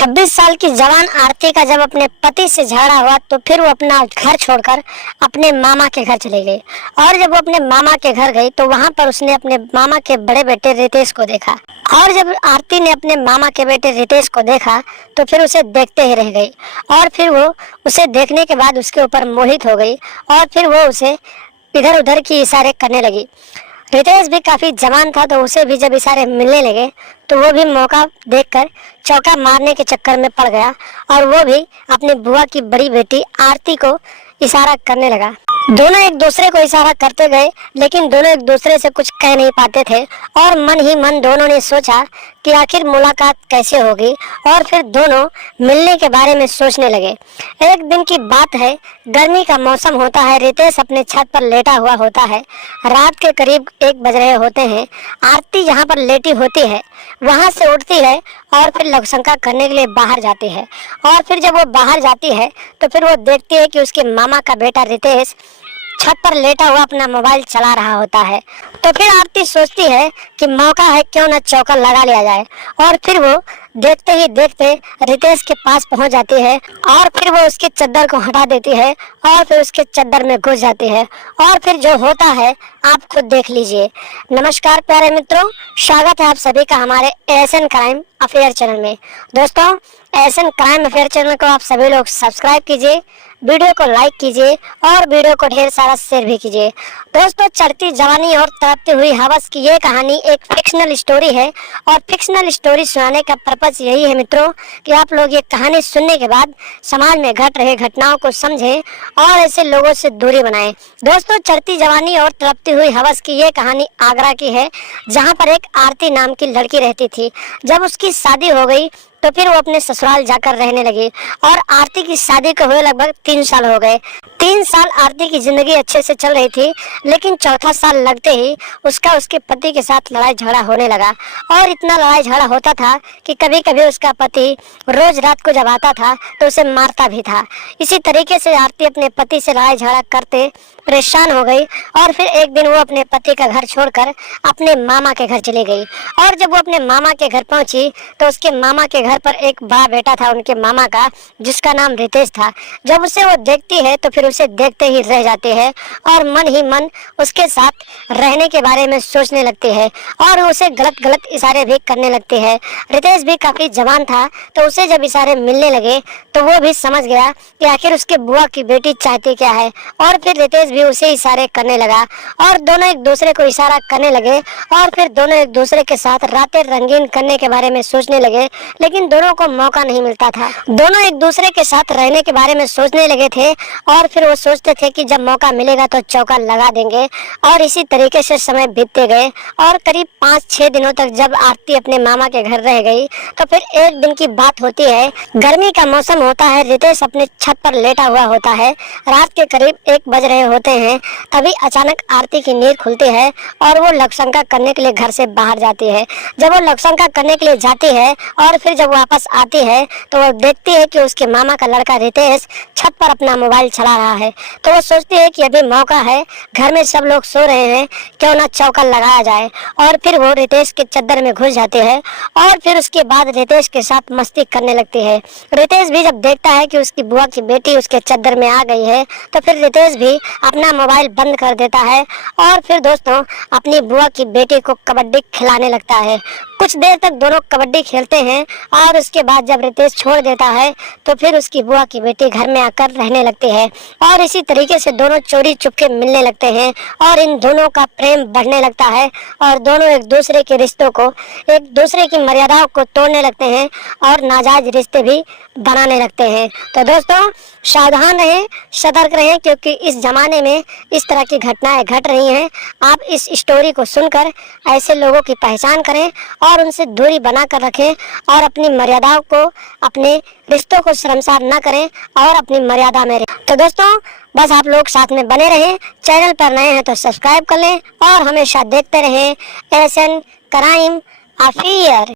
26 साल की जवान आरती का जब अपने पति से झगड़ा हुआ तो फिर वो अपना घर छोड़कर अपने मामा के घर चली गई। और जब वो अपने मामा के घर गई तो वहां पर उसने अपने मामा के बड़े बेटे रितेश को देखा। और जब आरती ने अपने मामा के बेटे रितेश को देखा तो फिर उसे देखते ही रह गई। और फिर वो उसे देखने के बाद उसके ऊपर मोहित हो गई और फिर वो उसे इधर उधर की इशारे करने लगी। रितेश भी काफी जवान था तो उसे भी जब इशारे मिलने लगे तो वो भी मौका देखकर चौका मारने के चक्कर में पड़ गया और वो भी अपनी बुआ की बड़ी बेटी आरती को इशारा करने लगा। दोनों एक दूसरे को इशारा करते गए लेकिन दोनों एक दूसरे से कुछ कह नहीं पाते थे और मन ही मन दोनों ने सोचा कि आखिर मुलाकात कैसे होगी और फिर दोनों मिलने के बारे में सोचने लगे। एक दिन की बात है, गर्मी का मौसम होता है। रितेश अपने छत पर लेटा हुआ होता है। रात के करीब 1 बज रहे होते हैं। आरती जहाँ पर लेटी होती है वहां से उठती है और फिर लघुशंका करने के लिए बाहर जाती है। और फिर जब वो बाहर जाती है तो फिर वो देखती है कि उसके मामा का बेटा रितेश छत पर लेटा हुआ अपना मोबाइल चला रहा होता है। तो फिर आरती सोचती है कि मौका है, क्यों न चौका लगा लिया जाए। और फिर वो देखते ही देखते रितेश के पास पहुंच जाती है और फिर वो उसके चद्दर को हटा देती है और फिर उसके चद्दर में घुस जाती है। और फिर जो होता है आप खुद देख लीजिए। नमस्कार प्यारे मित्रों, स्वागत है आप सभी का हमारे एएसएन क्राइम अफेयर चैनल में। दोस्तों, एएसएन क्राइम अफेयर चैनल को आप सभी लोग सब्सक्राइब कीजिए, वीडियो को लाइक कीजिए और वीडियो को ढेर सारा शेयर भी कीजिए। दोस्तों, चढ़ती जवानी और तड़पती हुई हवस की ये कहानी एक फिक्शनल स्टोरी है और फिक्शनल स्टोरी सुनाने का पर्पस यही है मित्रों कि आप लोग ये कहानी सुनने के बाद समाज में घट रहे घटनाओं को समझें और ऐसे लोगों से दूरी बनाएं। दोस्तों, चढ़ती जवानी और तड़पती हुई हवस की ये कहानी आगरा की है, जहाँ पर एक आरती नाम की लड़की रहती थी। जब उसकी शादी हो गई तो फिर वो अपने ससुराल जाकर रहने लगी और आरती की शादी को हुए लगभग 3 साल हो गए। 3 साल आरती की जिंदगी अच्छे से चल रही थी, लेकिन चौथा साल लगते ही उसका उसके पति के साथ लड़ाई झगड़ा होने लगा। और इतना लड़ाई झगड़ा होता था कि कभी कभी उसका पति रोज रात को जब आता था तो उसे मारता भी था। इसी तरीके से आरती अपने पति से लड़ाई झगड़ा करते परेशान हो गई और फिर एक दिन वो अपने पति का घर छोड़कर अपने मामा के घर चली गई। और जब वो अपने मामा के घर पहुंची तो उसके मामा के घर पर एक बड़ा बेटा था उनके मामा का, जिसका नाम रितेश था। जब उसे वो देखती है तो फिर उसे देखते ही रह जाती है और मन ही मन उसके साथ रहने के बारे में सोचने लगती है और उसे गलत गलत इशारे भी करने लगती है। रितेश भी काफी जवान था तो उसे जब इशारे मिलने लगे तो वो भी समझ गया कि आखिर उसके बुआ की बेटी चाहती क्या है और फिर रितेश भी उसे इशारे करने लगा और दोनों एक दूसरे को इशारा करने लगे और फिर दोनों एक दूसरे के साथ रातें रंगीन करने के बारे में सोचने लगे, लेकिन दोनों को मौका नहीं मिलता था। दोनों एक दूसरे के साथ रहने के बारे में सोचने लगे थे और फिर वो सोचते थे कि जब मौका मिलेगा तो चौका लगा देंगे। और इसी तरीके से समय बीतते गए और करीब 5-6 दिनों तक जब आरती अपने मामा के घर रह गई तो फिर एक दिन की बात होती है, गर्मी का मौसम होता है। रितेश अपने छत पर लेटा हुआ होता है। रात के करीब 1 बज रहे होते हैं। तभी अचानक आरती की नींद खुलती है और वो लघुशंका करने के लिए घर से बाहर जाती है। जब वो लघुशंका करने के लिए जाती है और फिर जब वापस आती है तो वो देखती है कि उसके मामा का लड़का रितेश छत पर अपना मोबाइल चला रहा है। तो वो सोचती है कि अभी मौका है, घर में सब लोग सो रहे हैं, क्यों ना चौका लगाया जाए। और फिर वो रितेश के चद्दर में घुस जाती है और फिर उसके बाद रितेश के साथ मस्ती करने लगती है। रितेश भी जब देखता है कि उसकी बुआ की बेटी उसके चद्दर में आ गई है तो फिर रितेश भी अपना मोबाइल बंद कर देता है और फिर दोस्तों अपनी बुआ की बेटी को कबड्डी खिलाने लगता है। कुछ देर तक दोनों कबड्डी खेलते हैं और उसके बाद जब रितेश छोड़ देता है तो फिर उसकी बुआ की बेटी घर में आकर रहने लगती है और इसी तरीके से दोनों चोरी चुपके मिलने लगते हैं और इन दोनों का प्रेम बढ़ने लगता है और दोनों एक दूसरे के रिश्तों को, एक दूसरे की मर्यादाओं को तोड़ने लगते हैं और नाजायज रिश्ते भी बनाने लगते हैं। तो दोस्तों, सावधान रहें, सतर्क रहें, क्योंकि इस जमाने में इस तरह की घटनाएं घट रही हैं। आप इस स्टोरी को सुनकर ऐसे लोगों की पहचान करें और उनसे दूरी बनाकर रखें और अपनी मर्यादाओं को, अपने रिश्तों को शर्मसार न करें और अपनी मर्यादा में रहें। तो दोस्तों, बस आप लोग साथ में बने रहें। चैनल पर नए हैं तो सब्सक्राइब कर लें और हमेशा देखते रहें एएसएन क्राइम अफेयर।